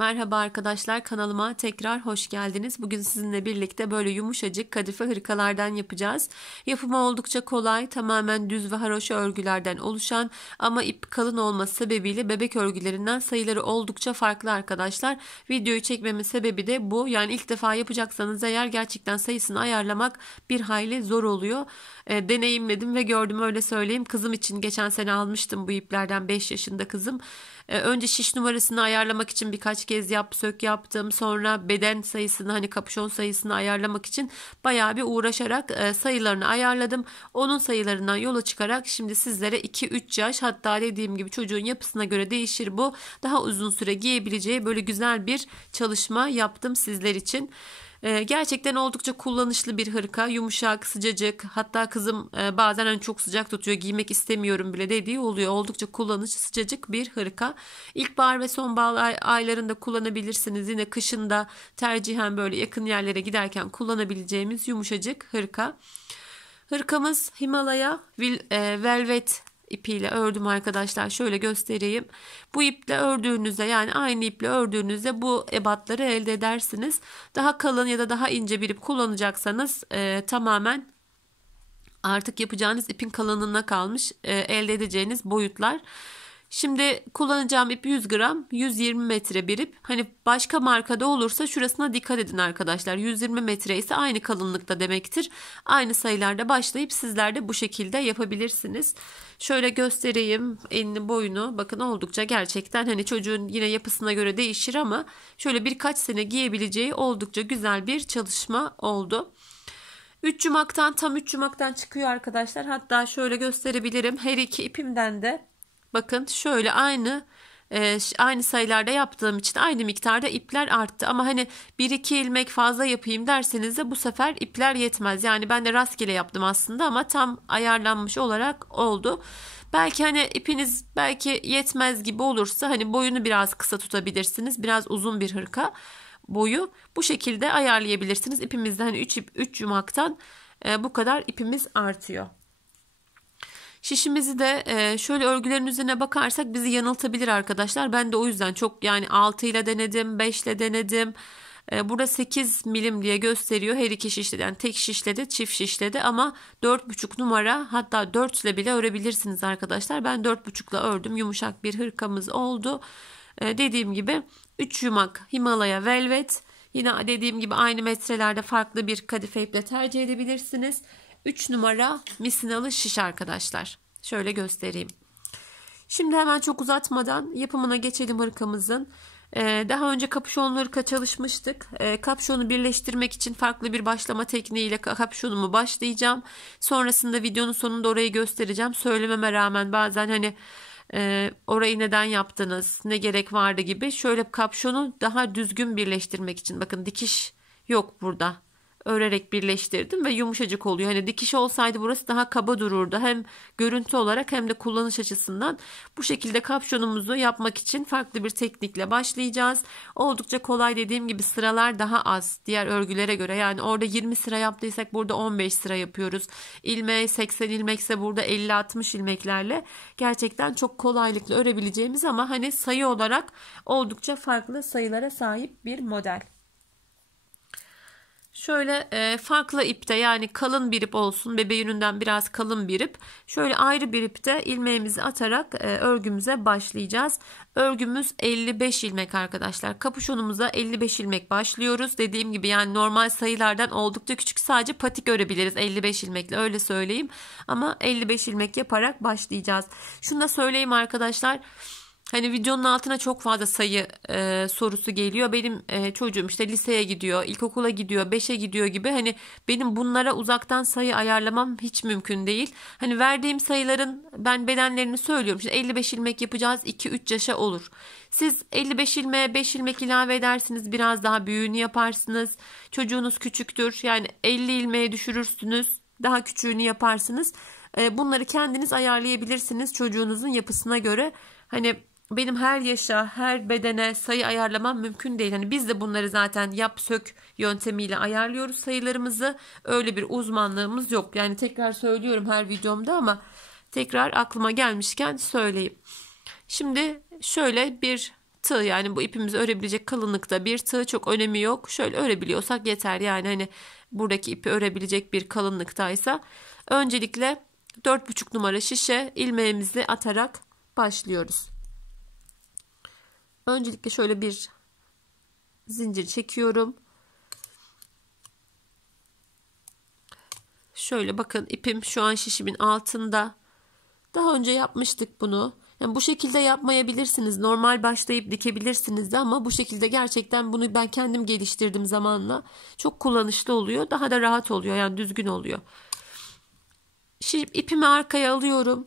Merhaba arkadaşlar, kanalıma tekrar hoş geldiniz. Bugün sizinle birlikte böyle yumuşacık kadife hırkalardan yapacağız. Yapımı oldukça kolay, tamamen düz ve haroşa örgülerden oluşan ama ip kalın olması sebebiyle bebek örgülerinden sayıları oldukça farklı arkadaşlar. Videoyu çekmemin sebebi de bu. Yani ilk defa yapacaksanız eğer gerçekten sayısını ayarlamak bir hayli zor oluyor. Deneyimledim ve gördüm, öyle söyleyeyim. Kızım için geçen sene almıştım bu iplerden, 5 yaşında kızım. Önce şiş numarasını ayarlamak için birkaç kez yap sök yaptım. Sonra beden sayısını, hani kapüşon sayısını ayarlamak için bayağı bir uğraşarak sayılarını ayarladım. Onun sayılarından yola çıkarak şimdi sizlere 2-3 yaş, hatta dediğim gibi çocuğun yapısına göre değişir bu, daha uzun süre giyebileceği böyle güzel bir çalışma yaptım sizler için. Gerçekten oldukça kullanışlı bir hırka, yumuşak, sıcacık, hatta kızım bazen hani çok sıcak tutuyor, giymek istemiyorum bile dediği oluyor. Oldukça kullanışlı, sıcacık bir hırka. İlkbahar ve sonbahar aylarında kullanabilirsiniz. Yine kışında tercihen böyle yakın yerlere giderken kullanabileceğimiz yumuşacık hırka. Hırkamız Himalaya Velvet ipiyle ördüm arkadaşlar. Şöyle göstereyim. Bu iple ördüğünüzde, yani aynı iple ördüğünüzde bu ebatları elde edersiniz. Daha kalın ya da daha ince bir ip kullanacaksanız tamamen artık yapacağınız ipin kalınlığına kalmış elde edeceğiniz boyutlar. Şimdi kullanacağım ip 100 gram, 120 metre bir ip. Hani başka markada olursa şurasına dikkat edin arkadaşlar. 120 metre ise aynı kalınlıkta demektir. Aynı sayılarda başlayıp sizler de bu şekilde yapabilirsiniz. Şöyle göstereyim elini boyunu. Bakın oldukça, gerçekten hani çocuğun yine yapısına göre değişir ama şöyle birkaç sene giyebileceği oldukça güzel bir çalışma oldu. 3 yumaktan, tam 3 yumaktan çıkıyor arkadaşlar. Hatta şöyle gösterebilirim. Her iki ipimden de bakın şöyle aynı sayılarda yaptığım için aynı miktarda ipler arttı. Ama hani 1-2 ilmek fazla yapayım derseniz de bu sefer ipler yetmez. Yani ben de rastgele yaptım aslında ama tam ayarlanmış olarak oldu. Belki hani ipiniz belki yetmez gibi olursa hani boyunu biraz kısa tutabilirsiniz. Biraz uzun bir hırka boyu. Bu şekilde ayarlayabilirsiniz. İpimizde hani 3 yumaktan bu kadar ipimiz artıyor. Şişimizi de şöyle örgülerin üzerine bakarsak bizi yanıltabilir arkadaşlar. Ben de o yüzden çok, yani 6 ile denedim, 5 ile denedim. Burada 8 milim diye gösteriyor her iki şişle, yani tek şişle de çift şişle de, ama 4,5 numara, hatta 4 ile bile örebilirsiniz arkadaşlar. Ben 4,5 ile ördüm, yumuşak bir hırkamız oldu. Dediğim gibi 3 yumak Himalaya Velvet, yine dediğim gibi aynı metrelerde farklı bir kadife iple tercih edebilirsiniz. 3 numara misinalı şiş arkadaşlar. Şöyle göstereyim. Şimdi hemen çok uzatmadan yapımına geçelim hırkamızın. Daha önce kapüşonlu hırka çalışmıştık. Kapüşonu birleştirmek için farklı bir başlama tekniğiyle kapüşonumu başlayacağım. Sonrasında videonun sonunda orayı göstereceğim. Söylememe rağmen bazen hani orayı neden yaptınız, ne gerek vardı gibi. Şöyle kapüşonu daha düzgün birleştirmek için, bakın dikiş yok burada. Örerek birleştirdim ve yumuşacık oluyor. Hani dikiş olsaydı burası daha kaba dururdu. Hem görüntü olarak hem de kullanış açısından. Bu şekilde kapşonumuzu yapmak için farklı bir teknikle başlayacağız. Oldukça kolay, dediğim gibi sıralar daha az diğer örgülere göre. Yani orada 20 sıra yaptıysak burada 15 sıra yapıyoruz. İlmeği 80 ilmekse burada 50-60 ilmeklerle gerçekten çok kolaylıkla örebileceğimiz ama hani sayı olarak oldukça farklı sayılara sahip bir model. Şöyle farklı ipte, yani kalın bir ip olsun, bebe yününden biraz kalın bir ip. Şöyle ayrı bir ipte ilmeğimizi atarak örgümüze başlayacağız. Örgümüz 55 ilmek arkadaşlar. Kapüşonumuza 55 ilmek başlıyoruz. Dediğim gibi yani normal sayılardan oldukça küçük, sadece patik örebiliriz 55 ilmekle, öyle söyleyeyim. Ama 55 ilmek yaparak başlayacağız. Şunu da söyleyeyim arkadaşlar. Hani videonun altına çok fazla sayı sorusu geliyor. Benim çocuğum işte liseye gidiyor, ilkokula gidiyor, 5'e gidiyor gibi. Hani benim bunlara uzaktan sayı ayarlamam hiç mümkün değil. Hani verdiğim sayıların ben bedenlerini söylüyorum. İşte 55 ilmek yapacağız, 2-3 yaşa olur. Siz 55 ilmeğe 5 ilmek ilave edersiniz, biraz daha büyüğünü yaparsınız. Çocuğunuz küçüktür, yani 50 ilmeğe düşürürsünüz, daha küçüğünü yaparsınız. Bunları kendiniz ayarlayabilirsiniz çocuğunuzun yapısına göre. Hani benim her yaşa, her bedene sayı ayarlamam mümkün değil. Hani biz de bunları zaten yap sök yöntemiyle ayarlıyoruz sayılarımızı. Öyle bir uzmanlığımız yok. Yani tekrar söylüyorum her videomda ama tekrar aklıma gelmişken söyleyeyim. Şimdi şöyle bir tığ, yani bu ipimizi örebilecek kalınlıkta bir tığ, çok önemi yok. Şöyle örebiliyorsak yeter, yani hani buradaki ipi örebilecek bir kalınlıktaysa. Öncelikle 4,5 numara şişe ilmeğimizi atarak başlıyoruz. Öncelikle şöyle bir zincir çekiyorum. Şöyle bakın, ipim şu an şişimin altında. Daha önce yapmıştık bunu. Yani bu şekilde yapmayabilirsiniz. Normal başlayıp dikebilirsiniz de, ama bu şekilde gerçekten bunu ben kendim geliştirdim zamanla. Çok kullanışlı oluyor. Daha da rahat oluyor. Yani düzgün oluyor. Şimdi ipimi arkaya alıyorum.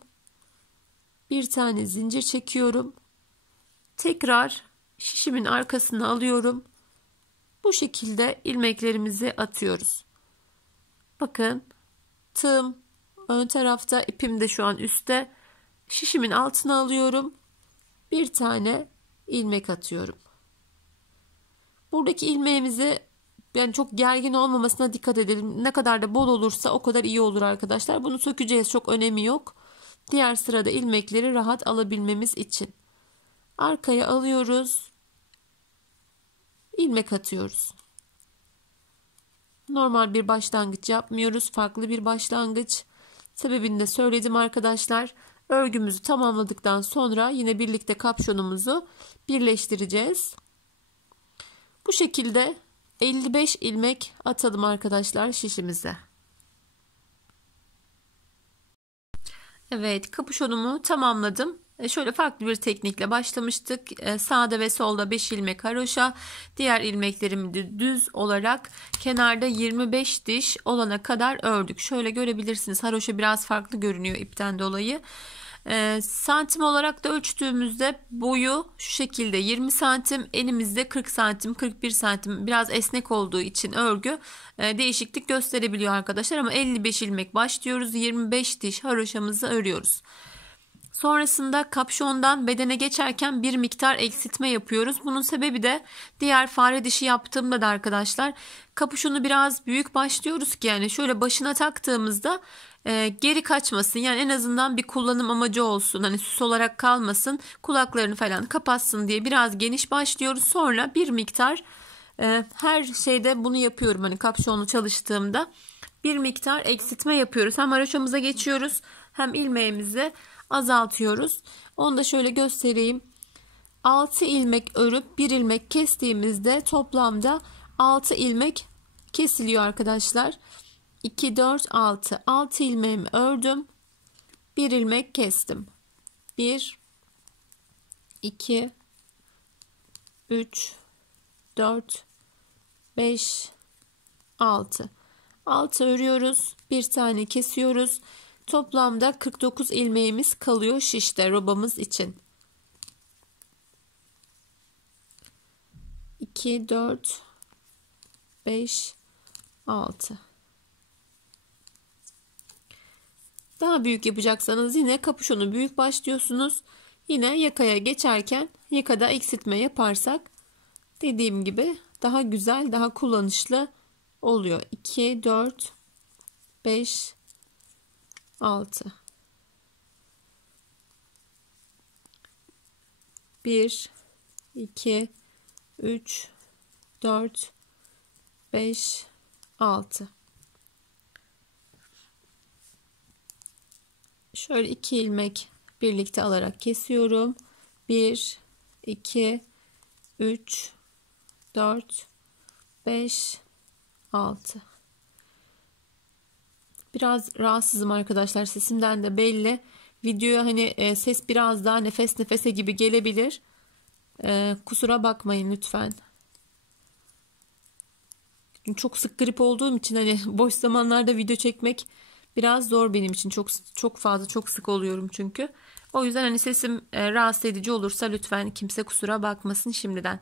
Bir tane zincir çekiyorum. Tekrar şişimin arkasına alıyorum. Bu şekilde ilmeklerimizi atıyoruz. Bakın, tığım ön tarafta, ipim de şu an üstte. Şişimin altına alıyorum. Bir tane ilmek atıyorum. Buradaki ilmeğimizi, yani çok gergin olmamasına dikkat edelim. Ne kadar da bol olursa o kadar iyi olur arkadaşlar. Bunu sökeceğiz, çok önemi yok. Diğer sırada ilmekleri rahat alabilmemiz için. Arkaya alıyoruz. İlmek atıyoruz. Normal bir başlangıç yapmıyoruz. Farklı bir başlangıç. Sebebini de söyledim arkadaşlar. Örgümüzü tamamladıktan sonra yine birlikte kapşonumuzu birleştireceğiz. Bu şekilde 55 ilmek atalım arkadaşlar şişimize. Evet, kapüşonumu tamamladım. Şöyle farklı bir teknikle başlamıştık. Sağda ve solda 5 ilmek haroşa, diğer ilmeklerimi de düz olarak kenarda 25 diş olana kadar ördük. Şöyle görebilirsiniz, haroşa biraz farklı görünüyor ipten dolayı. Santim olarak da ölçtüğümüzde boyu şu şekilde 20 santim, elimizde 40 santim, 41 santim, biraz esnek olduğu için örgü değişiklik gösterebiliyor arkadaşlar, ama 55 ilmek başlıyoruz, 25 diş haroşamızı örüyoruz. Sonrasında kapşondan bedene geçerken bir miktar eksiltme yapıyoruz. Bunun sebebi de diğer fare dişi yaptığımda da arkadaşlar, kapüşonu biraz büyük başlıyoruz ki yani şöyle başına taktığımızda geri kaçmasın. Yani en azından bir kullanım amacı olsun. Hani süs olarak kalmasın, kulaklarını falan kapatsın diye biraz geniş başlıyoruz. Sonra bir miktar her şeyde bunu yapıyorum. Hani kapşonlu çalıştığımda bir miktar eksiltme yapıyoruz. Hem haroşamıza geçiyoruz hem ilmeğimizi azaltıyoruz. Onu da şöyle göstereyim. 6 ilmek örüp 1 ilmek kestiğimizde toplamda 6 ilmek kesiliyor arkadaşlar. 2, 4, 6. 6 ilmeğimi ördüm. 1 ilmek kestim. 1, 2, 3, 4, 5, 6. 6 örüyoruz. Bir tane kesiyoruz. Toplamda 49 ilmeğimiz kalıyor şişte robamız için. 2, 4, 5, 6. Daha büyük yapacaksanız yine kapüşonu büyük başlıyorsunuz. Yine yakaya geçerken yakada eksiltme yaparsak dediğim gibi daha güzel, daha kullanışlı oluyor. 2, 4, 5, 6. 1, 2, 3, 4, 5, 6. Şöyle 2 ilmek birlikte alarak kesiyorum. 1, 2, 3, 4, 5, 6. Biraz rahatsızım arkadaşlar, sesimden de belli. Videoya hani ses biraz daha nefes nefese gibi gelebilir. Kusura bakmayın lütfen. Çok sık grip olduğum için hani boş zamanlarda video çekmek biraz zor benim için. Çok fazla, çok sık oluyorum çünkü. O yüzden hani sesim rahatsız edici olursa lütfen kimse kusura bakmasın şimdiden.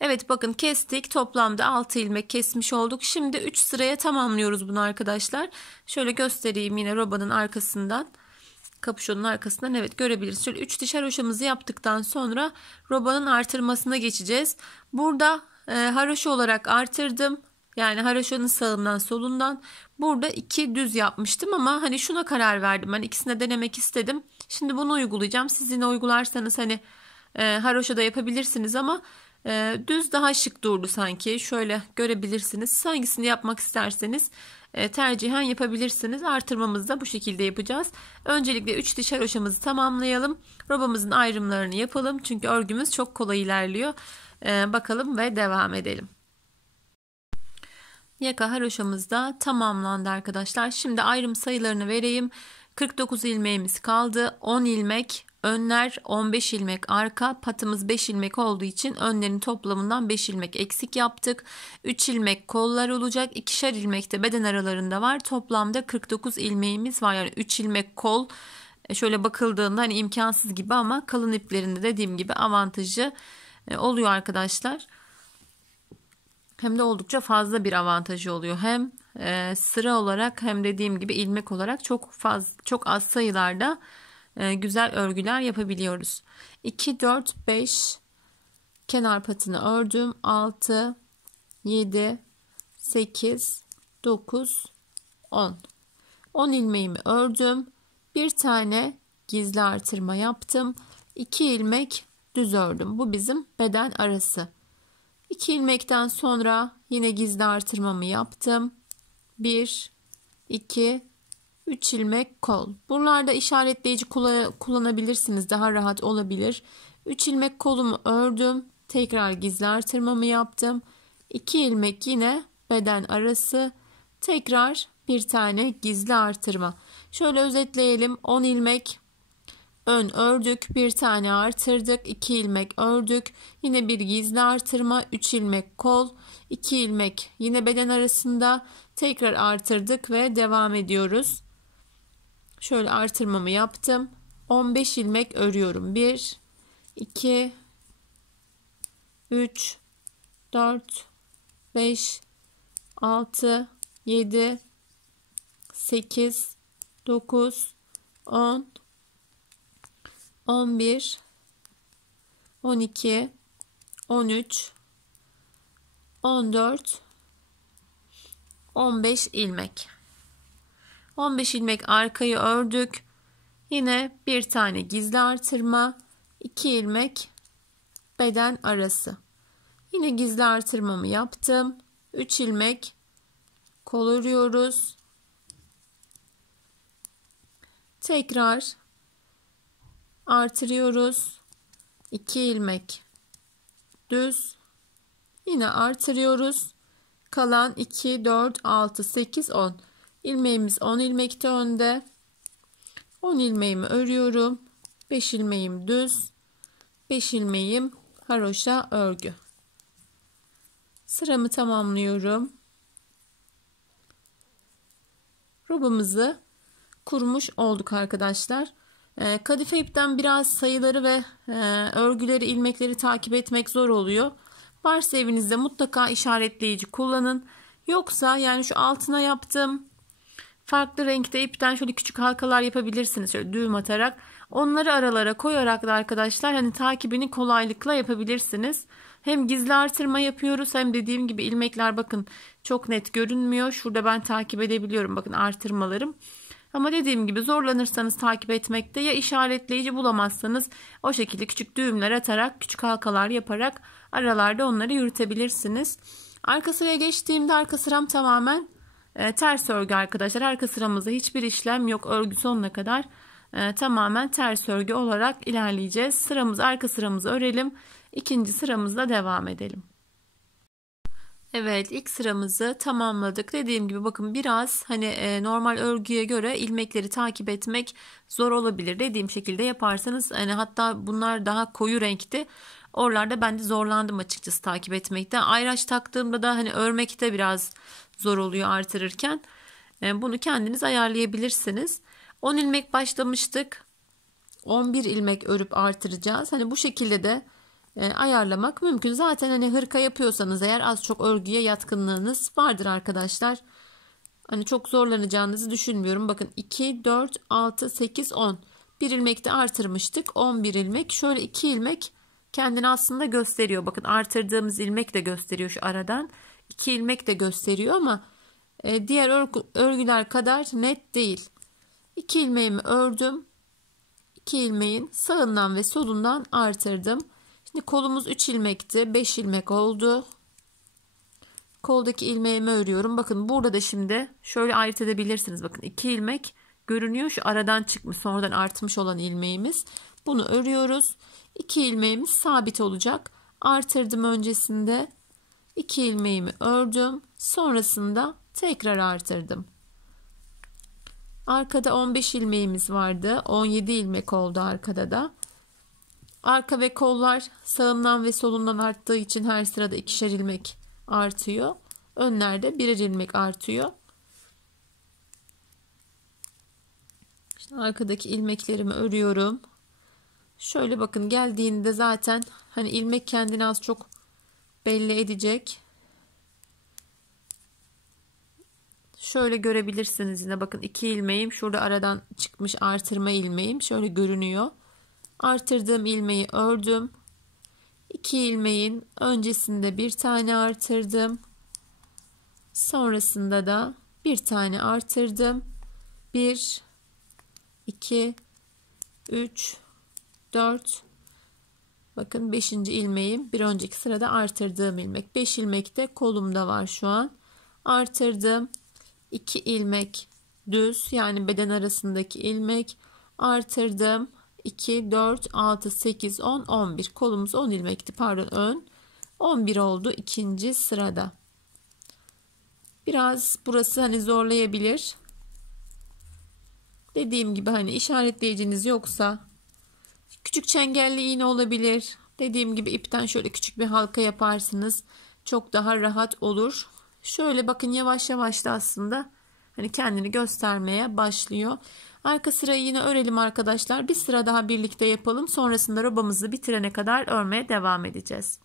Evet, bakın kestik. Toplamda 6 ilmek kesmiş olduk. Şimdi 3 sıraya tamamlıyoruz bunu arkadaşlar. Şöyle göstereyim yine robanın arkasından. Kapüşonun arkasından, evet görebiliriz. Şöyle 3 diş haroşamızı yaptıktan sonra robanın artırmasına geçeceğiz. Burada haroşa olarak artırdım. Yani haroşanın sağından solundan. Burada 2 düz yapmıştım ama hani şuna karar verdim. Hani ikisini de denemek istedim. Şimdi bunu uygulayacağım. Siz yine uygularsanız hani Haroşa da yapabilirsiniz ama düz daha şık durdu sanki. Şöyle görebilirsiniz. Hangisini yapmak isterseniz tercihen yapabilirsiniz. Artırmamızı da bu şekilde yapacağız. Öncelikle 3 diş haroşamızı tamamlayalım. Robamızın ayrımlarını yapalım. Çünkü örgümüz çok kolay ilerliyor. Bakalım ve devam edelim. Yaka haroşamız da tamamlandı arkadaşlar. Şimdi ayrım sayılarını vereyim. 49 ilmeğimiz kaldı. 10 ilmek önler, 15 ilmek arka, patımız 5 ilmek olduğu için önlerin toplamından 5 ilmek eksik yaptık. 3 ilmek kollar olacak. 2'şer ilmek de beden aralarında var. Toplamda 49 ilmeğimiz var. Yani 3 ilmek kol şöyle bakıldığında hani imkansız gibi ama kalın iplerinde dediğim gibi avantajı oluyor arkadaşlar. Hem de oldukça fazla bir avantajı oluyor. Hem sıra olarak hem dediğim gibi ilmek olarak çok az sayılarda güzel örgüler yapabiliyoruz. 2 4 5 kenar patını ördüm. 6 7 8 9 10 10 ilmeğimi ördüm. Bir tane gizli artırma yaptım. 2 ilmek düz ördüm. Bu bizim beden arası. 2 ilmekten sonra yine gizli artırmamı yaptım. 1 2 3 ilmek kol. Buralarda işaretleyici kullanabilirsiniz. Daha rahat olabilir. 3 ilmek kolumu ördüm. Tekrar gizli artırmamı yaptım. 2 ilmek yine beden arası. Tekrar bir tane gizli artırma. Şöyle özetleyelim. 10 ilmek ön ördük, bir tane artırdık, 2 ilmek ördük, yine bir gizli artırma, 3 ilmek kol, 2 ilmek yine beden arasında, tekrar artırdık ve devam ediyoruz. Şöyle artırmamı yaptım. 15 ilmek örüyorum. 1 2 3 4 5 6 7 8 9 10 11 12 13 14 15 ilmek. 15 ilmek arkayı ördük. Yine bir tane gizli artırma, 2 ilmek beden arası. Yine gizli artırmamı yaptım. 3 ilmek kol örüyoruz. Tekrar artırıyoruz. 2 ilmek düz. Yine artırıyoruz. Kalan 2 4 6 8 10 ilmeğimiz 10 ilmekte önde. 10 ilmeğimi örüyorum. 5 ilmeğim düz, 5 ilmeğim haroşa örgü. Sıramı tamamlıyorum. Robamızı kurmuş olduk arkadaşlar. Kadife ipten biraz sayıları ve örgüleri, ilmekleri takip etmek zor oluyor. Varsa evinizde mutlaka işaretleyici kullanın. Yoksa yani şu altına yaptım. Farklı renkte ipten şöyle küçük halkalar yapabilirsiniz. Şöyle düğüm atarak. Onları aralara koyarak da arkadaşlar hani takibini kolaylıkla yapabilirsiniz. Hem gizli artırma yapıyoruz hem dediğim gibi ilmekler bakın çok net görünmüyor. Şurada ben takip edebiliyorum bakın artırmalarım. Ama dediğim gibi zorlanırsanız takip etmekte ya işaretleyici bulamazsanız o şekilde küçük düğümler atarak küçük halkalar yaparak aralarda onları yürütebilirsiniz. Arka sıraya geçtiğimde arka sıram tamamen ters örgü arkadaşlar. Arka sıramızda hiçbir işlem yok. Örgü sonuna kadar tamamen ters örgü olarak ilerleyeceğiz. Arka sıramızı örelim. İkinci sıramızla devam edelim. Evet, ilk sıramızı tamamladık. Dediğim gibi bakın biraz hani normal örgüye göre ilmekleri takip etmek zor olabilir. Dediğim şekilde yaparsanız hani hatta bunlar daha koyu renkti. Oralarda ben de zorlandım açıkçası takip etmekte. Ayraç taktığımda da hani örmekte biraz zor oluyor artırırken. Bunu kendiniz ayarlayabilirsiniz. 10 ilmek başlamıştık. 11 ilmek örüp artıracağız. Hani bu şekilde de ayarlamak mümkün. Zaten hani hırka yapıyorsanız eğer az çok örgüye yatkınlığınız vardır arkadaşlar. Hani çok zorlanacağınızı düşünmüyorum. Bakın 2, 4, 6, 8, 10. Bir ilmek de artırmıştık. 11 ilmek. Şöyle 2 ilmek kendini aslında gösteriyor. Bakın artırdığımız ilmek de gösteriyor şu aradan. 2 ilmek de gösteriyor ama diğer örgüler kadar net değil. 2 ilmeğimi ördüm. 2 ilmeğin sağından ve solundan artırdım. Şimdi kolumuz 3 ilmekti. 5 ilmek oldu. Koldaki ilmeğimi örüyorum. Bakın burada da şimdi şöyle ayırt edebilirsiniz. Bakın 2 ilmek görünüyor. Şu aradan çıkmış, sonradan artmış olan ilmeğimiz. Bunu örüyoruz. 2 ilmeğimiz sabit olacak. Artırdım öncesinde. 2 ilmeğimi ördüm. Sonrasında tekrar artırdım. Arkada 15 ilmeğimiz vardı. 17 ilmek oldu arkada da. Arka ve kollar sağımdan ve solundan arttığı için her sırada 2'şer ilmek artıyor. Önlerde 1'er ilmek artıyor. İşte arkadaki ilmeklerimi örüyorum. Şöyle bakın, geldiğinde zaten hani ilmek kendini az çok belli edecek. Şöyle görebilirsiniz yine, bakın 2 ilmeğim şurada aradan çıkmış, artırma ilmeğim şöyle görünüyor. Artırdığım ilmeği ördüm. 2 ilmeğin öncesinde bir tane artırdım. Sonrasında da bir tane artırdım. 1 2 3 4, bakın 5. ilmeğim bir önceki sırada artırdığım ilmek. 5 ilmek de kolumda var şu an. Artırdım. 2 ilmek düz, yani beden arasındaki ilmek artırdım. 2 4 6 8 10 11, kolumuz 10 ilmekti, pardon, ön 11 oldu ikinci sırada. Biraz burası hani zorlayabilir. Dediğim gibi hani işaretleyiciniz yoksa küçük çengelli iğne olabilir. Dediğim gibi ipten şöyle küçük bir halka yaparsınız. Çok daha rahat olur. Şöyle bakın, yavaş yavaş da aslında hani kendini göstermeye başlıyor. Arka sırayı yine örelim arkadaşlar. Bir sıra daha birlikte yapalım. Sonrasında robamızı bitirene kadar örmeye devam edeceğiz.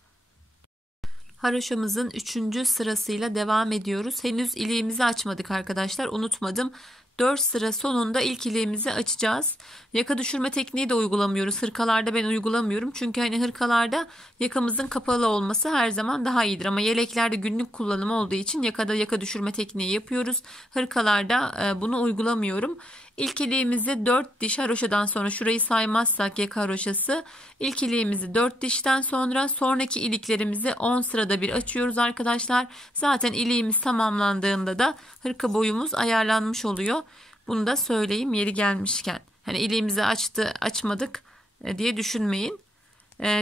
Haroşamızın 3. sırasıyla devam ediyoruz. Henüz iliğimizi açmadık arkadaşlar. Unutmadım. 4 sıra sonunda ilk iliğimizi açacağız. Yaka düşürme tekniği de uygulamıyoruz. Hırkalarda ben uygulamıyorum. Çünkü hani hırkalarda yakamızın kapalı olması her zaman daha iyidir. Ama yeleklerde günlük kullanımı olduğu için yakada yaka düşürme tekniği yapıyoruz. Hırkalarda bunu uygulamıyorum. İlk iliğimizi 4 diş, haroşadan sonra şurayı saymazsak yaka haroşası. İlk iliğimizi 4 dişten sonra sonraki iliklerimizi 10 sırada bir açıyoruz arkadaşlar. Zaten iliğimiz tamamlandığında da hırka boyumuz ayarlanmış oluyor. Bunu da söyleyeyim yeri gelmişken. Hani iliğimizi açmadık diye düşünmeyin.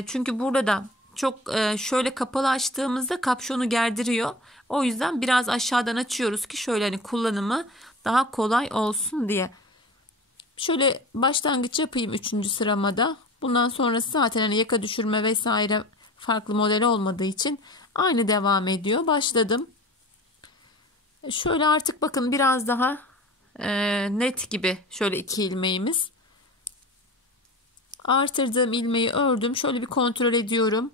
Çünkü burada da çok şöyle kapalı açtığımızda kapşonu gerdiriyor. O yüzden biraz aşağıdan açıyoruz ki şöyle hani kullanımı daha kolay olsun diye. Şöyle başlangıç yapayım 3. sıramada. Bundan sonrası zaten hani yaka düşürme vesaire farklı model olmadığı için aynı devam ediyor. Başladım. Şöyle artık bakın biraz daha net gibi, şöyle 2 ilmeğimiz. Artırdığım ilmeği ördüm. Şöyle bir kontrol ediyorum.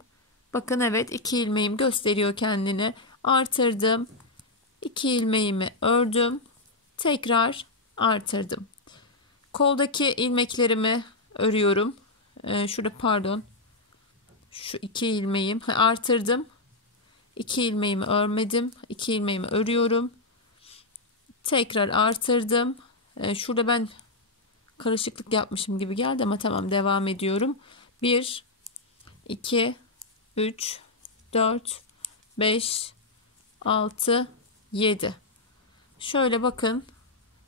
Bakın evet, 2 ilmeğim gösteriyor kendini. Artırdım. 2 ilmeğimi ördüm. Tekrar artırdım. Koldaki ilmeklerimi örüyorum. Şurada pardon. Şu 2 ilmeğim. Artırdım. 2 ilmeğimi örmedim. 2 ilmeğimi örüyorum. Tekrar artırdım. Şurada ben karışıklık yapmışım gibi geldi ama tamam, devam ediyorum. 1 2 3 4 5 6 7. Şöyle bakın,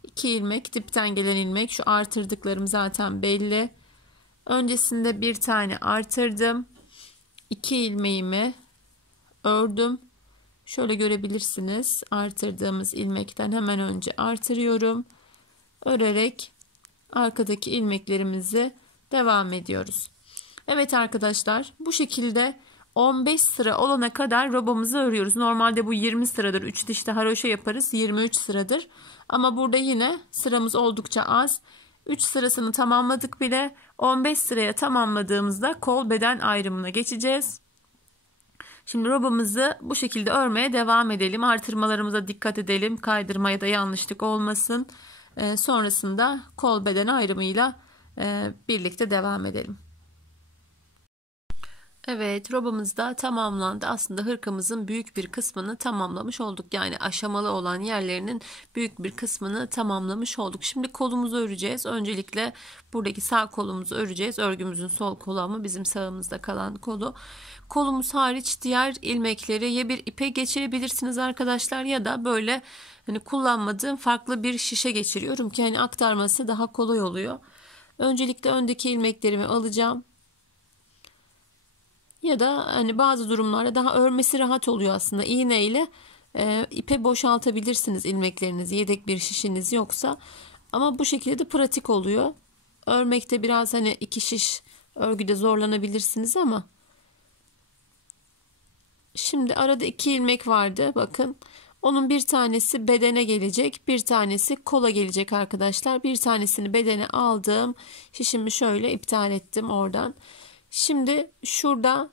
2 ilmek dipten gelen ilmek, şu artırdıklarım zaten belli. Öncesinde bir tane artırdım. 2 ilmeğimi ördüm. Şöyle görebilirsiniz. Artırdığımız ilmekten hemen önce artırıyorum. Örerek arkadaki ilmeklerimizi devam ediyoruz. Evet arkadaşlar, bu şekilde 15 sıra olana kadar robamızı örüyoruz. Normalde bu 20 sıradır. 3 dişte haroşa yaparız. 23 sıradır. Ama burada yine sıramız oldukça az. 3 sırasını tamamladık bile. 15 sıraya tamamladığımızda kol beden ayrımına geçeceğiz. Şimdi robamızı bu şekilde örmeye devam edelim. Artırmalarımıza dikkat edelim. Kaydırmaya da yanlışlık olmasın. Sonrasında kol beden ayrımıyla birlikte devam edelim. Evet, robamız da tamamlandı. Aslında hırkamızın büyük bir kısmını tamamlamış olduk. Yani aşamalı olan yerlerinin büyük bir kısmını tamamlamış olduk. Şimdi kolumuzu öreceğiz. Öncelikle buradaki sağ kolumuzu öreceğiz. Örgümüzün sol kolu ama bizim sağımızda kalan kolu. Kolumuz hariç diğer ilmekleri ya bir ipe geçirebilirsiniz arkadaşlar ya da böyle hani kullanmadığım farklı bir şişe geçiriyorum ki hani aktarması daha kolay oluyor. Öncelikle öndeki ilmeklerimi alacağım. Ya da hani bazı durumlarda daha örmesi rahat oluyor aslında. İğne ile ipe boşaltabilirsiniz ilmeklerinizi, yedek bir şişiniz yoksa. Ama bu şekilde de pratik oluyor. Örmekte biraz hani iki şiş örgüde zorlanabilirsiniz ama. Şimdi arada iki ilmek vardı. Bakın. Onun bir tanesi bedene gelecek. Bir tanesi kola gelecek arkadaşlar. Bir tanesini bedene aldım. Şişimi şöyle iptal ettim oradan. Şimdi şurada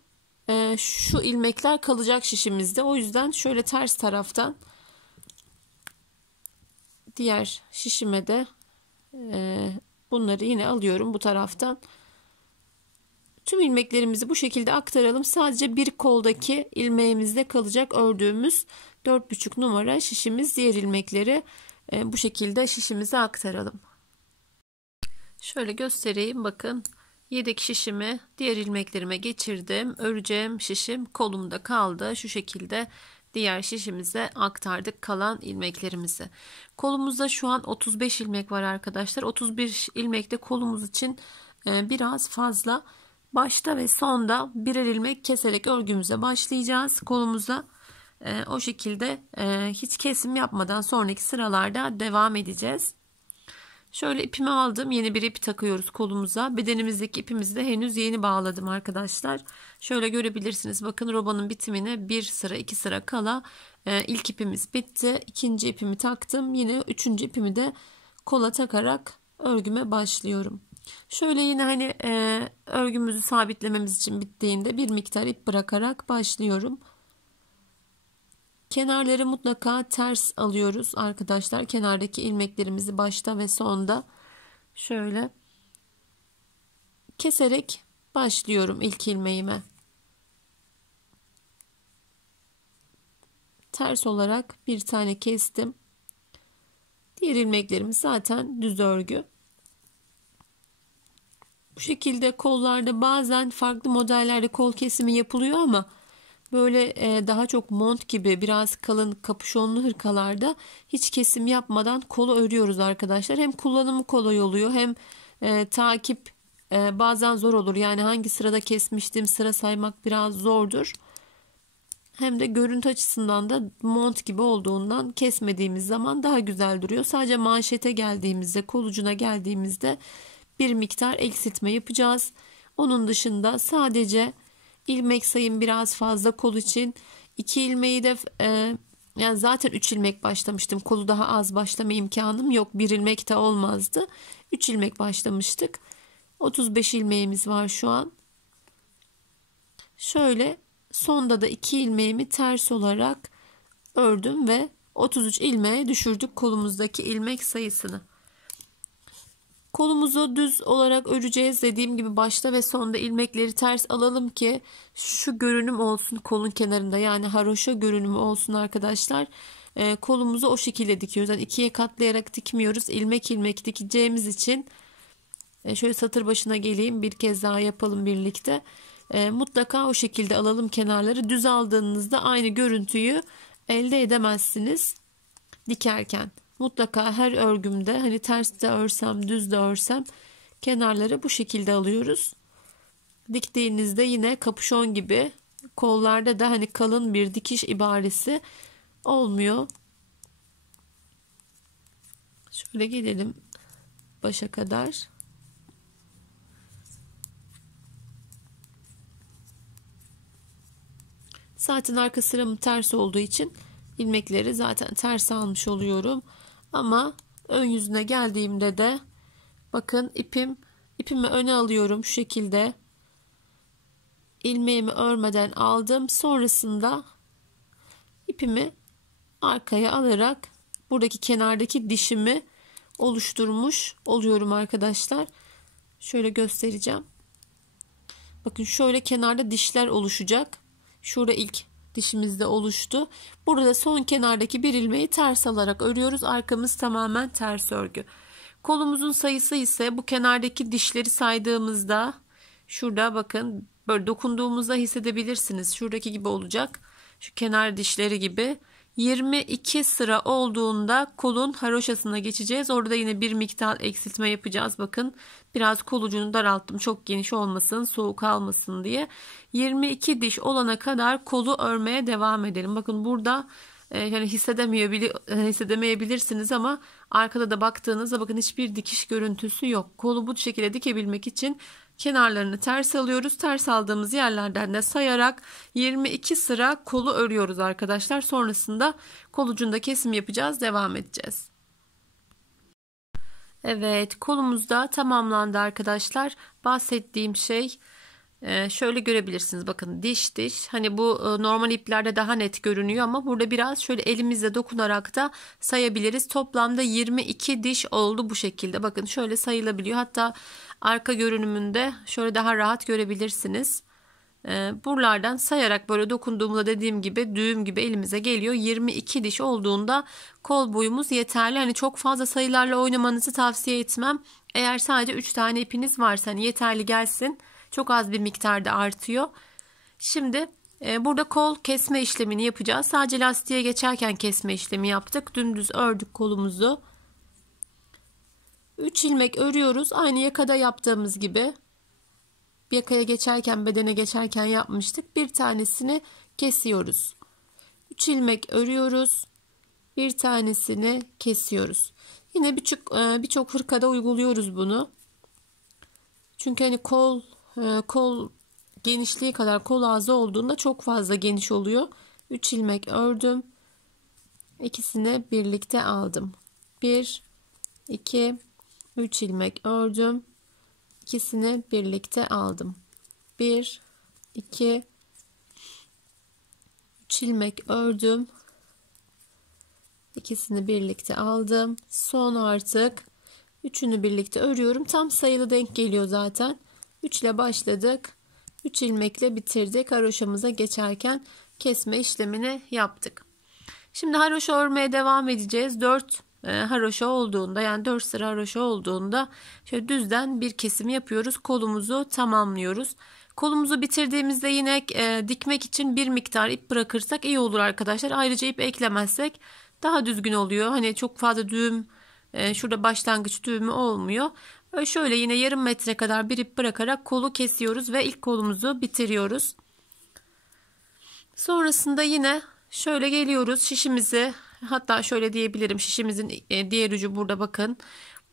şu ilmekler kalacak şişimizde. O yüzden şöyle ters taraftan diğer şişime de bunları yine alıyorum bu taraftan. Tüm ilmeklerimizi bu şekilde aktaralım. Sadece bir koldaki ilmeğimizde kalacak ördüğümüz 4,5 numara şişimiz. Diğer ilmekleri bu şekilde şişimize aktaralım. Şöyle göstereyim. Bakın. Yedek şişimi diğer ilmeklerime geçirdim. Öreceğim şişim kolumda kaldı. Şu şekilde diğer şişimize aktardık kalan ilmeklerimizi. Kolumuzda şu an 35 ilmek var arkadaşlar. 31 ilmek de kolumuz için biraz fazla. Başta ve sonda birer ilmek keserek örgümüze başlayacağız kolumuza. O şekilde hiç kesim yapmadan sonraki sıralarda devam edeceğiz. Şöyle ipimi aldım. Yeni bir ip takıyoruz kolumuza. Bedenimizdeki ipimizi de henüz yeni bağladım arkadaşlar. Şöyle görebilirsiniz. Bakın robanın bitimine bir sıra iki sıra kala ilk ipimiz bitti. İkinci ipimi taktım. Yine üçüncü ipimi de kola takarak örgüme başlıyorum. Şöyle yine hani örgümüzü sabitlememiz için bittiğinde bir miktar ip bırakarak başlıyorum. Kenarları mutlaka ters alıyoruz arkadaşlar. Kenardaki ilmeklerimizi başta ve sonda şöyle keserek başlıyorum ilk ilmeğime. Ters olarak bir tane kestim. Diğer ilmeklerimiz zaten düz örgü. Bu şekilde kollarda bazen farklı modellerde kol kesimi yapılıyor ama böyle daha çok mont gibi biraz kalın kapüşonlu hırkalarda hiç kesim yapmadan kolu örüyoruz arkadaşlar. Hem kullanımı kolay oluyor hem takip bazen zor olur. Yani hangi sırada kesmiştim sıra saymak biraz zordur. Hem de görüntü açısından da mont gibi olduğundan kesmediğimiz zaman daha güzel duruyor. Sadece manşete geldiğimizde, kol ucuna geldiğimizde bir miktar eksiltme yapacağız. Onun dışında sadece ilmek sayım biraz fazla kol için. 2 ilmeği de yani zaten 3 ilmek başlamıştım. Kolu daha az başlama imkanım yok. 1 ilmek de olmazdı. 3 ilmek başlamıştık. 35 ilmeğimiz var şu an. Şöyle sonda da 2 ilmeğimi ters olarak ördüm ve 33 ilmeğe düşürdük kolumuzdaki ilmek sayısını. Kolumuzu düz olarak öreceğiz. Dediğim gibi başta ve sonda ilmekleri ters alalım ki şu görünüm olsun kolun kenarında. Yani haroşa görünümü olsun arkadaşlar. Kolumuzu o şekilde dikiyoruz. Yani ikiye katlayarak dikmiyoruz. İlmek ilmek dikeceğimiz için şöyle satır başına geleyim. Bir kez daha yapalım birlikte. Mutlaka o şekilde alalım kenarları. Düz aldığınızda aynı görüntüyü elde edemezsiniz dikerken. Mutlaka her örgümde hani ters de örsem düz de örsem kenarları bu şekilde alıyoruz. Diktiğinizde yine kapüşon gibi kollarda da hani kalın bir dikiş ibaresi olmuyor. Şöyle gelelim başa kadar. Zaten arka sıramın ters olduğu için ilmekleri zaten ters almış oluyorum. Ama ön yüzüne geldiğimde de bakın ipimi öne alıyorum şu şekilde. İlmeğimi örmeden aldım. Sonrasında ipimi arkaya alarak buradaki kenardaki dişimi oluşturmuş oluyorum arkadaşlar. Şöyle göstereceğim. Bakın şöyle kenarda dişler oluşacak. Şurada ilk dişimiz de oluştu. Burada son kenardaki bir ilmeği ters alarak örüyoruz. Arkamız tamamen ters örgü. Kolumuzun sayısı ise bu kenardaki dişleri saydığımızda şurada bakın böyle dokunduğumuzda hissedebilirsiniz. Şuradaki gibi olacak. Şu kenar dişleri gibi. 22 sıra olduğunda kolun haroşasına geçeceğiz. Orada yine bir miktar eksiltme yapacağız. Bakın biraz kol ucunu daralttım. Çok geniş olmasın, soğuk almasın diye. 22 diş olana kadar kolu örmeye devam edelim. Bakın burada yani hissedemeyebilirsiniz ama arkada da baktığınızda bakın hiçbir dikiş görüntüsü yok. Kolu bu şekilde dikebilmek için kenarlarını ters alıyoruz. Ters aldığımız yerlerden de sayarak 22 sıra kolu örüyoruz arkadaşlar. Sonrasında kol ucunda kesim yapacağız. Devam edeceğiz. Evet, kolumuz da tamamlandı arkadaşlar. Bahsettiğim şey şöyle görebilirsiniz. Bakın diş diş. Hani bu normal iplerde daha net görünüyor ama burada biraz şöyle elimizle dokunarak da sayabiliriz. Toplamda 22 diş oldu bu şekilde. Bakın şöyle sayılabiliyor. Hatta arka görünümünde şöyle daha rahat görebilirsiniz. Buralardan sayarak böyle dokunduğumda dediğim gibi düğüm gibi elimize geliyor. 22 diş olduğunda kol boyumuz yeterli. Hani çok fazla sayılarla oynamanızı tavsiye etmem. Eğer sadece 3 tane ipiniz varsa hani yeterli gelsin. Çok az bir miktarda artıyor. Şimdi burada kol kesme işlemini yapacağız. Sadece lastiğe geçerken kesme işlemi yaptık. Dümdüz ördük kolumuzu. 3 ilmek örüyoruz. Aynı yakada yaptığımız gibi. Yakaya geçerken, bedene geçerken yapmıştık. Bir tanesini kesiyoruz. 3 ilmek örüyoruz. Bir tanesini kesiyoruz. Yine birçok hırkada uyguluyoruz bunu. Çünkü hani kol genişliği kadar kol ağzı olduğunda çok fazla geniş oluyor. 3 ilmek ördüm. İkisini birlikte aldım. 1 2 3 ilmek ördüm. İkisini birlikte aldım. 1 2 3 ilmek ördüm. İkisini birlikte aldım. Son artık üçünü birlikte örüyorum. Tam sayılı denk geliyor zaten. 3 ile başladık. 3 ilmekle bitirdik. Haroşamıza geçerken kesme işlemini yaptık. Şimdi haroşa örmeye devam edeceğiz. 4 haroşa olduğunda yani 4 sıra haroşa olduğunda şöyle düzden bir kesim yapıyoruz. Kolumuzu tamamlıyoruz. Kolumuzu bitirdiğimizde yine dikmek için bir miktar ip bırakırsak iyi olur arkadaşlar. Ayrıca ip eklemezsek daha düzgün oluyor. Hani çok fazla düğüm şurada başlangıç düğümü olmuyor. Şöyle yine yarım metre kadar bir ip bırakarak kolu kesiyoruz ve ilk kolumuzu bitiriyoruz. Sonrasında yine şöyle geliyoruz şişimizi, hatta şöyle diyebilirim, şişimizin diğer ucu burada bakın.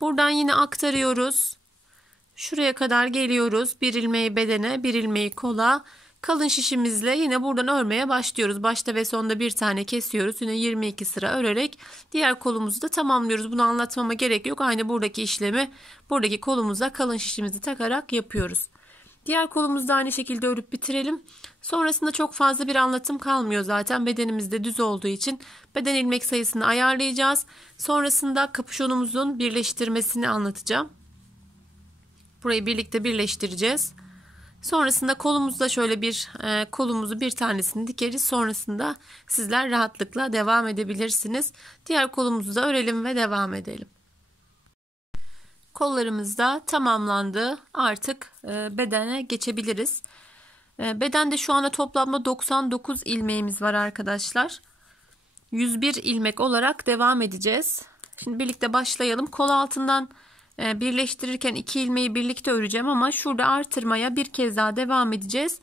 Buradan yine aktarıyoruz. Şuraya kadar geliyoruz. Bir ilmeği bedene, bir ilmeği kola. Kalın şişimizle yine buradan örmeye başlıyoruz. Başta ve sonda bir tane kesiyoruz. Yine 22 sıra örerek diğer kolumuzu da tamamlıyoruz. Bunu anlatmama gerek yok. Aynı buradaki işlemi buradaki kolumuza kalın şişimizi takarak yapıyoruz. Diğer kolumuzu da aynı şekilde örüp bitirelim. Sonrasında çok fazla bir anlatım kalmıyor zaten. Bedenimiz de düz olduğu için beden ilmek sayısını ayarlayacağız. Sonrasında kapüşonumuzun birleştirmesini anlatacağım. Burayı birlikte birleştireceğiz. Sonrasında kolumuzda şöyle kolumuzu bir tanesini dikeriz. Sonrasında sizler rahatlıkla devam edebilirsiniz. Diğer kolumuzu da örelim ve devam edelim. Kollarımız da tamamlandı. Artık bedene geçebiliriz. Bedende şu anda toplamda 99 ilmeğimiz var arkadaşlar. 101 ilmek olarak devam edeceğiz. Şimdi birlikte başlayalım. Kol altından birleştirirken 2 ilmeği birlikte öreceğim ama şurada artırmaya bir kez daha devam edeceğiz.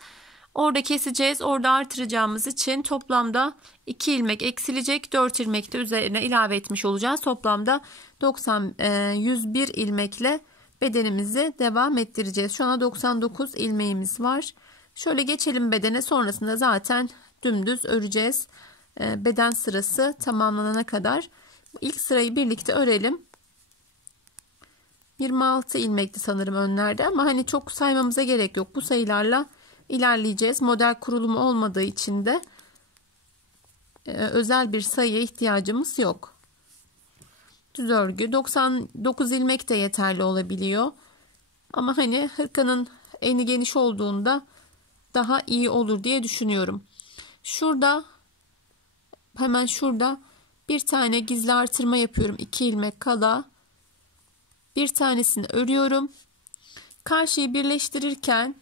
Orada keseceğiz. Orada artıracağımız için toplamda 2 ilmek eksilecek. 4 ilmek de üzerine ilave etmiş olacağız. Toplamda 101 ilmekle bedenimizi devam ettireceğiz. Şu anda 99 ilmeğimiz var. Şöyle geçelim bedene. Sonrasında zaten dümdüz öreceğiz. Beden sırası tamamlanana kadar. İlk sırayı birlikte örelim. 26 ilmekti sanırım önlerde ama hani çok saymamıza gerek yok. Bu sayılarla ilerleyeceğiz. Model kurulumu olmadığı için de özel bir sayıya ihtiyacımız yok. Düz örgü 99 ilmek de yeterli olabiliyor. Ama hani hırkanın eni geniş olduğunda daha iyi olur diye düşünüyorum. Şurada, hemen şurada bir tane gizli artırma yapıyorum. 2 ilmek kala bir tanesini örüyorum. Karşıyı birleştirirken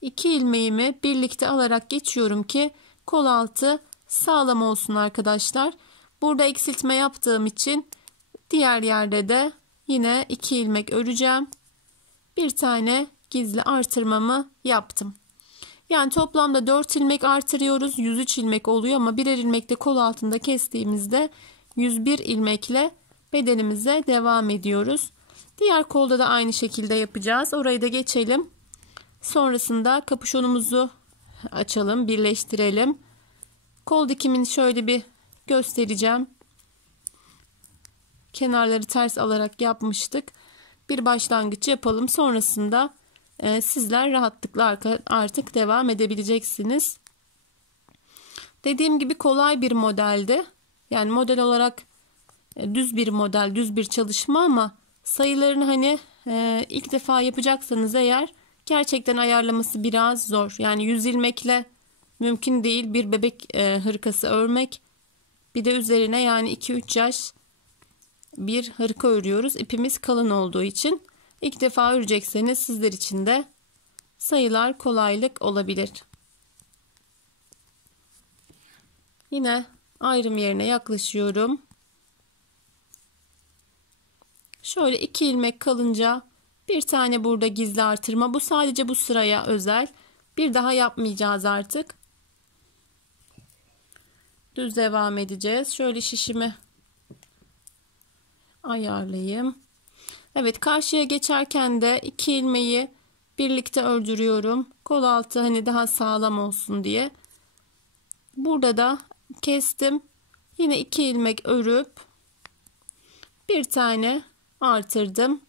2 ilmeğimi birlikte alarak geçiyorum ki kol altı sağlam olsun arkadaşlar. Burada eksiltme yaptığım için diğer yerde de yine 2 ilmek öreceğim. Bir tane gizli artırmamı yaptım. Yani toplamda 4 ilmek artırıyoruz. 103 ilmek oluyor ama birer ilmekte kol altında kestiğimizde 101 ilmekle bedenimize devam ediyoruz. Diğer kolda da aynı şekilde yapacağız. Orayı da geçelim. Sonrasında kapüşonumuzu açalım, birleştirelim. Kol dikimini şöyle bir göstereceğim. Kenarları ters alarak yapmıştık. Bir başlangıç yapalım. Sonrasında sizler rahatlıkla artık devam edebileceksiniz. Dediğim gibi kolay bir modeldi. Yani model olarak düz bir model, düz bir çalışma ama sayılarını hani ilk defa yapacaksanız eğer gerçekten ayarlaması biraz zor. Yani 100 ilmekle mümkün değil bir bebek hırkası örmek. Bir de üzerine yani 2-3 yaş bir hırka örüyoruz. İpimiz kalın olduğu için ilk defa örecekseniz sizler için de sayılar kolaylık olabilir. Yine ayrım yerine yaklaşıyorum. Şöyle 2 ilmek kalınca bir tane burada gizli artırma. Bu sadece bu sıraya özel. Bir daha yapmayacağız artık. Düz devam edeceğiz. Şöyle şişimi ayarlayayım. Evet, karşıya geçerken de 2 ilmeği birlikte ördürüyorum. Kol altı hani daha sağlam olsun diye. Burada da kestim. Yine 2 ilmek örüp bir tane artırdım.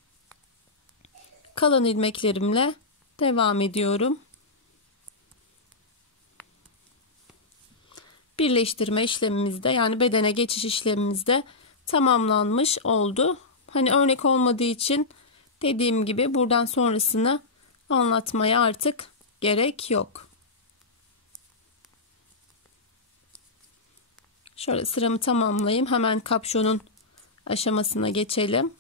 Kalan ilmeklerimle devam ediyorum. Birleştirme işlemimizde yani bedene geçiş işlemimizde tamamlanmış oldu. Hani örnek olmadığı için dediğim gibi buradan sonrasını anlatmaya artık gerek yok. Şöyle sıramı tamamlayayım. Hemen kapşonun aşamasına geçelim.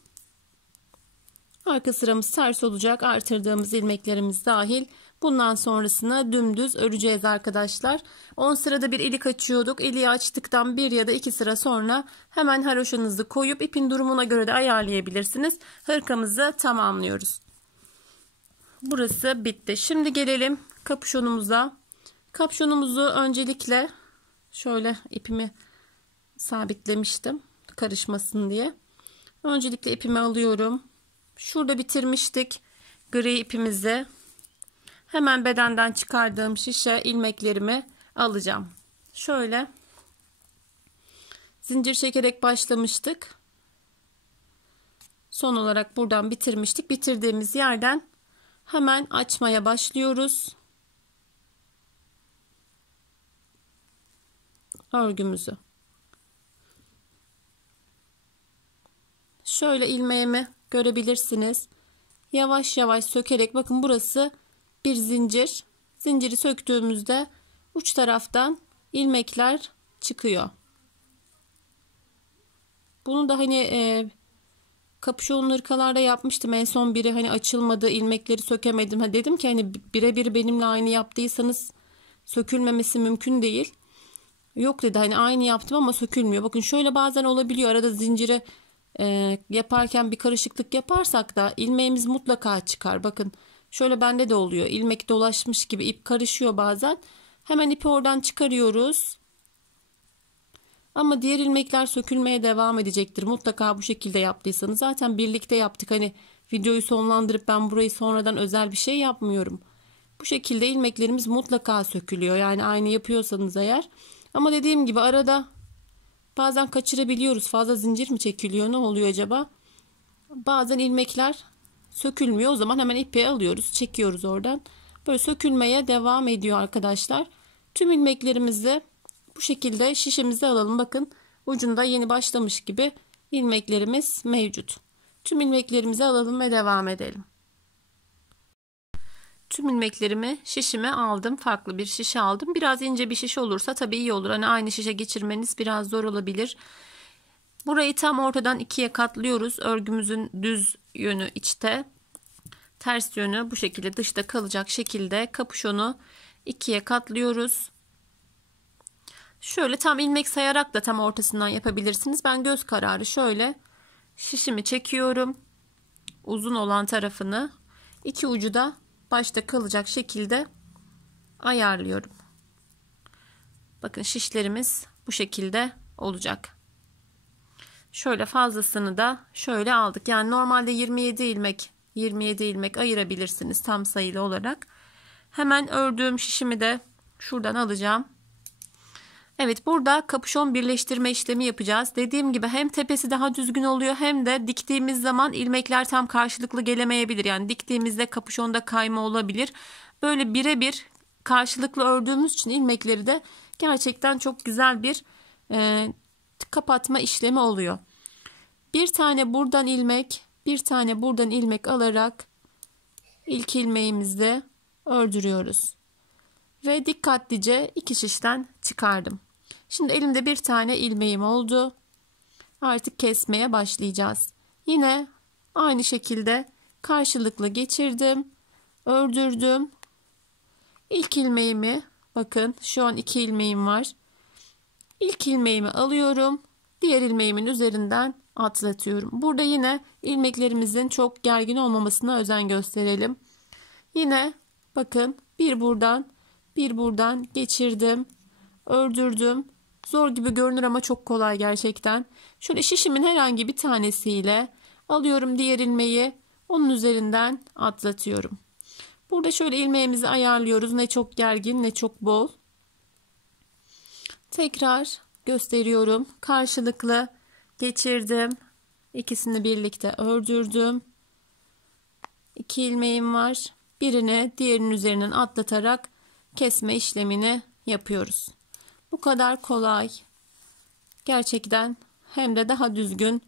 Arka sıramız ters olacak. Artırdığımız ilmeklerimiz dahil. Bundan sonrasını dümdüz öreceğiz arkadaşlar. 10 sırada bir ilik açıyorduk. İliği açtıktan 1 ya da 2 sıra sonra hemen haroşanızı koyup ipin durumuna göre de ayarlayabilirsiniz. Hırkamızı tamamlıyoruz. Burası bitti. Şimdi gelelim kapüşonumuza. Kapüşonumuzu öncelikle şöyle ipimi sabitlemiştim karışmasın diye. Öncelikle ipimi alıyorum. Şurada bitirmiştik gri ipimizi. Hemen bedenden çıkardığım şişe ilmeklerimi alacağım. Şöyle zincir çekerek başlamıştık. Son olarak buradan bitirmiştik. Bitirdiğimiz yerden hemen açmaya başlıyoruz. Örgümüzü. Şöyle ilmeğimi görebilirsiniz. Yavaş yavaş sökerek, bakın burası bir zincir. Zinciri söktüğümüzde uç taraftan ilmekler çıkıyor. Bunu da hani kapüşonlu hırkalarda yapmıştım. En son biri hani açılmadı, ilmekleri sökemedim. Ha, dedim ki hani birebir benimle aynı yaptıysanız sökülmemesi mümkün değil. Yok dedi, hani aynı yaptım ama sökülmüyor. Bakın şöyle bazen olabiliyor. Arada zinciri yaparken bir karışıklık yaparsak da ilmeğimiz mutlaka çıkar. Bakın şöyle bende de oluyor. İlmek dolaşmış gibi ip karışıyor bazen. Hemen ipi oradan çıkarıyoruz. Ama diğer ilmekler sökülmeye devam edecektir. Mutlaka bu şekilde yaptıysanız. Zaten birlikte yaptık. Hani videoyu sonlandırıp ben burayı sonradan özel bir şey yapmıyorum. Bu şekilde ilmeklerimiz mutlaka sökülüyor. Yani aynı yapıyorsanız eğer. Ama dediğim gibi arada bazen kaçırabiliyoruz. Fazla zincir mi çekiliyor? Ne oluyor acaba? Bazen ilmekler sökülmüyor. O zaman hemen ipi alıyoruz. Çekiyoruz oradan. Böyle sökülmeye devam ediyor arkadaşlar. Tüm ilmeklerimizi bu şekilde şişemize alalım. Bakın ucunda yeni başlamış gibi ilmeklerimiz mevcut. Tüm ilmeklerimizi alalım ve devam edelim. Tüm ilmeklerimi şişime aldım. Farklı bir şişe aldım. Biraz ince bir şişe olursa tabii iyi olur. Hani aynı şişe geçirmeniz biraz zor olabilir. Burayı tam ortadan ikiye katlıyoruz. Örgümüzün düz yönü içte, ters yönü bu şekilde dışta kalacak şekilde kapüşonu ikiye katlıyoruz. Şöyle tam ilmek sayarak da tam ortasından yapabilirsiniz. Ben göz kararı şöyle şişimi çekiyorum. Uzun olan tarafını, iki ucu da başta kalacak şekilde ayarlıyorum. Bakın şişlerimiz bu şekilde olacak. Şöyle fazlasını da şöyle aldık. Yani normalde 27 ilmek ayırabilirsiniz tam sayılı olarak. Hemen ördüğüm şişimi de şuradan alacağım. Evet, burada kapüşon birleştirme işlemi yapacağız. Dediğim gibi hem tepesi daha düzgün oluyor hem de diktiğimiz zaman ilmekler tam karşılıklı gelemeyebilir. Yani diktiğimizde kapüşonda kayma olabilir. Böyle birebir karşılıklı ördüğümüz için ilmekleri de gerçekten çok güzel bir kapatma işlemi oluyor. Bir tane buradan ilmek, bir tane buradan ilmek alarak ilk ilmeğimizde ördürüyoruz. Ve dikkatlice iki şişten çıkardım. Şimdi elimde bir tane ilmeğim oldu. Artık kesmeye başlayacağız. Yine aynı şekilde karşılıklı geçirdim. Ördürdüm. İlk ilmeğimi, bakın şu an iki ilmeğim var. İlk ilmeğimi alıyorum. Diğer ilmeğimin üzerinden atlatıyorum. Burada yine ilmeklerimizin çok gergin olmamasına özen gösterelim. Yine bakın bir buradan geçirdim. Ördürdüm. Zor gibi görünür ama çok kolay gerçekten. Şöyle şişimin herhangi bir tanesiyle alıyorum diğer ilmeği. Onun üzerinden atlatıyorum. Burada şöyle ilmeğimizi ayarlıyoruz. Ne çok gergin ne çok bol. Tekrar gösteriyorum. Karşılıklı geçirdim. İkisini birlikte ördürdüm. İki ilmeğim var. Birini diğerinin üzerinden atlatarak kesme işlemini yapıyoruz. Bu kadar kolay. Gerçekten hem de daha düzgün.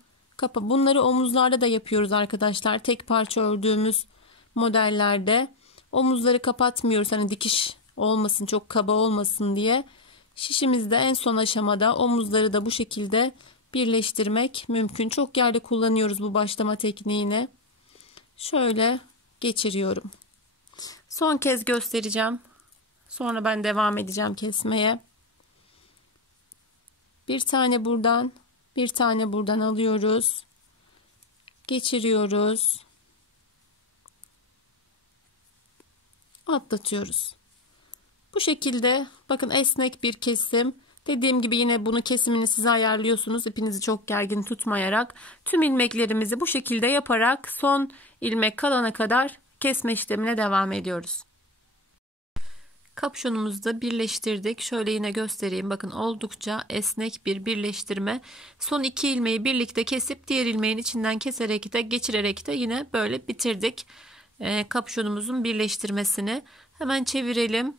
Bunları omuzlarda da yapıyoruz arkadaşlar. Tek parça ördüğümüz modellerde omuzları kapatmıyoruz. Hani dikiş olmasın, çok kaba olmasın diye. Şişimizde en son aşamada omuzları da bu şekilde birleştirmek mümkün. Çok yerde kullanıyoruz bu başlama tekniğini. Şöyle geçiriyorum. Son kez göstereceğim. Sonra ben devam edeceğim kesmeye. Bir tane buradan, bir tane buradan alıyoruz. Geçiriyoruz. Atlatıyoruz. Bu şekilde bakın esnek bir kesim. Dediğim gibi yine bunu kesimini siz ayarlıyorsunuz. İpinizi çok gergin tutmayarak. Tüm ilmeklerimizi bu şekilde yaparak son ilmek kalana kadar kesme işlemine devam ediyoruz. Kapşonumuzu da birleştirdik. Şöyle yine göstereyim. Bakın oldukça esnek bir birleştirme. Son iki ilmeği birlikte kesip diğer ilmeğin içinden keserek de geçirerek de yine böyle bitirdik. Kapşonumuzun birleştirmesini. Hemen çevirelim.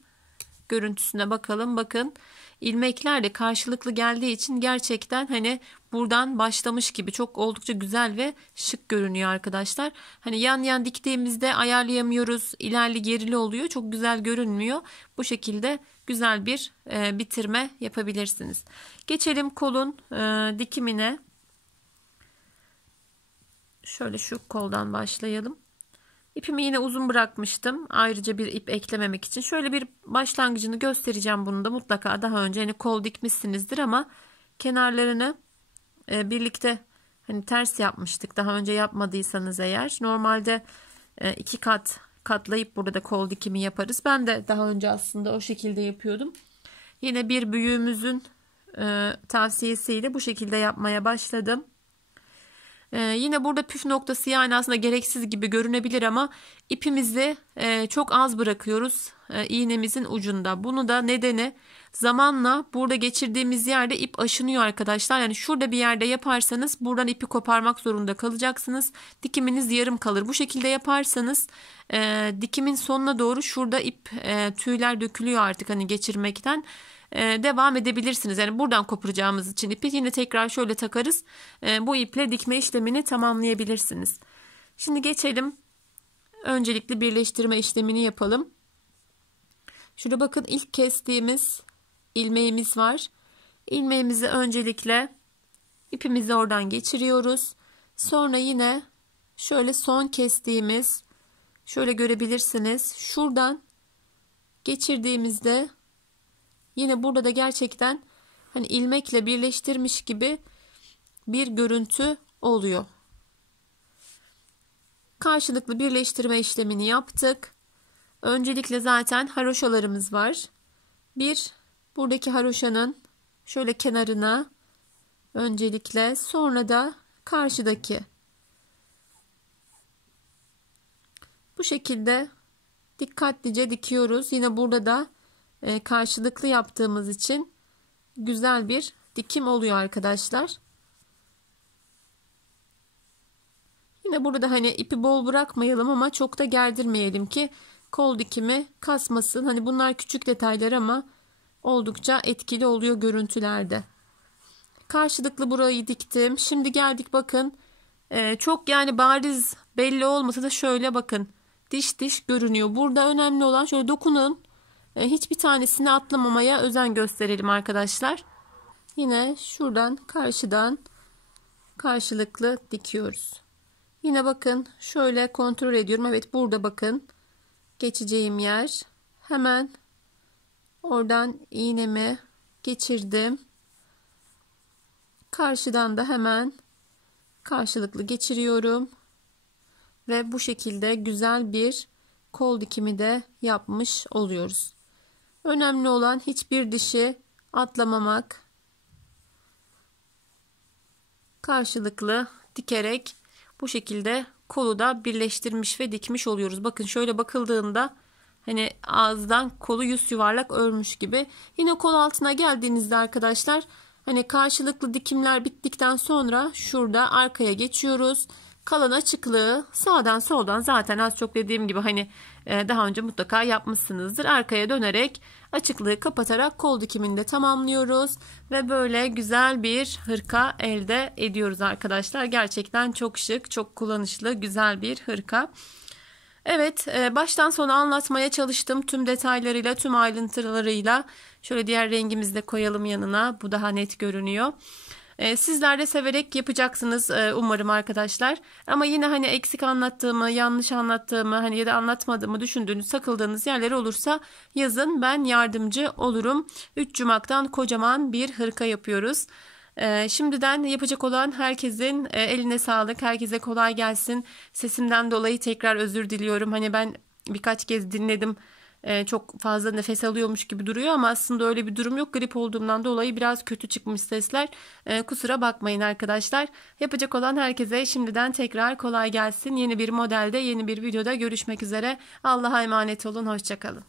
Görüntüsüne bakalım. Bakın ilmekler de karşılıklı geldiği için gerçekten hani buradan başlamış gibi çok oldukça güzel ve şık görünüyor arkadaşlar. Hani yan yan diktiğimizde ayarlayamıyoruz. İlerli gerili oluyor. Çok güzel görünmüyor. Bu şekilde güzel bir bitirme yapabilirsiniz. Geçelim kolun dikimine. Şöyle şu koldan başlayalım. İpimi yine uzun bırakmıştım. Ayrıca bir ip eklememek için. Şöyle bir başlangıcını göstereceğim bunu da. Mutlaka daha önce hani kol dikmişsinizdir ama kenarlarını birlikte hani ters yapmıştık. Daha önce yapmadıysanız eğer. Normalde iki kat katlayıp burada da kol dikimi yaparız. Ben de daha önce aslında o şekilde yapıyordum. Yine bir büyüğümüzün tavsiyesiyle bu şekilde yapmaya başladım. Yine burada püf noktası yani aslında gereksiz gibi görünebilir ama ipimizi çok az bırakıyoruz iğnemizin ucunda. Bunu da nedeni zamanla burada geçirdiğimiz yerde ip aşınıyor arkadaşlar. Yani şurada bir yerde yaparsanız buradan ipi koparmak zorunda kalacaksınız. Dikiminiz yarım kalır. Bu şekilde yaparsanız dikimin sonuna doğru şurada ip tüyler dökülüyor artık hani geçirmekten. Devam edebilirsiniz. Yani buradan koparacağımız için ipi yine tekrar şöyle takarız. Bu iple dikme işlemini tamamlayabilirsiniz. Şimdi geçelim öncelikle birleştirme işlemini yapalım. Şurada bakın ilk kestiğimiz ilmeğimiz var. İlmeğimizi öncelikle ipimizi oradan geçiriyoruz. Sonra yine şöyle son kestiğimiz, şöyle görebilirsiniz. Şuradan geçirdiğimizde yine burada da gerçekten hani ilmekle birleştirmiş gibi bir görüntü oluyor. Karşılıklı birleştirme işlemini yaptık. Öncelikle zaten haroşalarımız var. Bir buradaki haroşanın şöyle kenarına öncelikle, sonra da karşıdaki. Bu şekilde dikkatlice dikiyoruz. Yine burada da karşılıklı yaptığımız için güzel bir dikim oluyor arkadaşlar. Yine burada hani ipi bol bırakmayalım ama çok da gerdirmeyelim ki kol dikimi kasmasın. Hani bunlar küçük detaylar ama oldukça etkili oluyor görüntülerde. Karşılıklı burayı diktim. Şimdi geldik bakın. Çok yani bariz belli olmasa da şöyle bakın. Diş diş görünüyor. Burada önemli olan şöyle dokunun. Hiçbir tanesini atlamamaya özen gösterelim arkadaşlar. Yine şuradan karşıdan karşılıklı dikiyoruz. Yine bakın şöyle kontrol ediyorum. Evet, burada bakın geçeceğim yer. Hemen oradan iğnemi geçirdim. Karşıdan da hemen karşılıklı geçiriyorum. Ve bu şekilde güzel bir kol dikimi de yapmış oluyoruz. Önemli olan hiçbir dişi atlamamak. Karşılıklı dikerek bu şekilde kolu da birleştirmiş ve dikmiş oluyoruz. Bakın şöyle bakıldığında hani ağızdan kolu yüz yuvarlak örmüş gibi. Yine kol altına geldiğinizde arkadaşlar hani karşılıklı dikimler bittikten sonra şurada arkaya geçiyoruz. Kalan açıklığı sağdan soldan zaten az çok dediğim gibi hani daha önce mutlaka yapmışsınızdır. Arkaya dönerek açıklığı kapatarak kol dikimini de tamamlıyoruz. Ve böyle güzel bir hırka elde ediyoruz arkadaşlar. Gerçekten çok şık, çok kullanışlı, güzel bir hırka. Evet, baştan sona anlatmaya çalıştım tüm detaylarıyla, tüm ayrıntılarıyla. Şöyle diğer rengimizi de koyalım yanına. Bu daha net görünüyor. Sizler de severek yapacaksınız umarım arkadaşlar. Ama yine hani eksik anlattığımı, yanlış anlattığımı hani ya da anlatmadığımı düşündüğünüz, takıldığınız yerler olursa yazın, ben yardımcı olurum. 3 yumaktan kocaman bir hırka yapıyoruz. Şimdiden yapacak olan herkesin eline sağlık, herkese kolay gelsin. Sesimden dolayı tekrar özür diliyorum. Hani ben birkaç kez dinledim. Çok fazla nefes alıyormuş gibi duruyor ama aslında öyle bir durum yok. Grip olduğumdan dolayı biraz kötü çıkmış sesler. Kusura bakmayın arkadaşlar. Yapacak olan herkese şimdiden tekrar kolay gelsin. Yeni bir modelde, yeni bir videoda görüşmek üzere. Allah'a emanet olun. Hoşça kalın.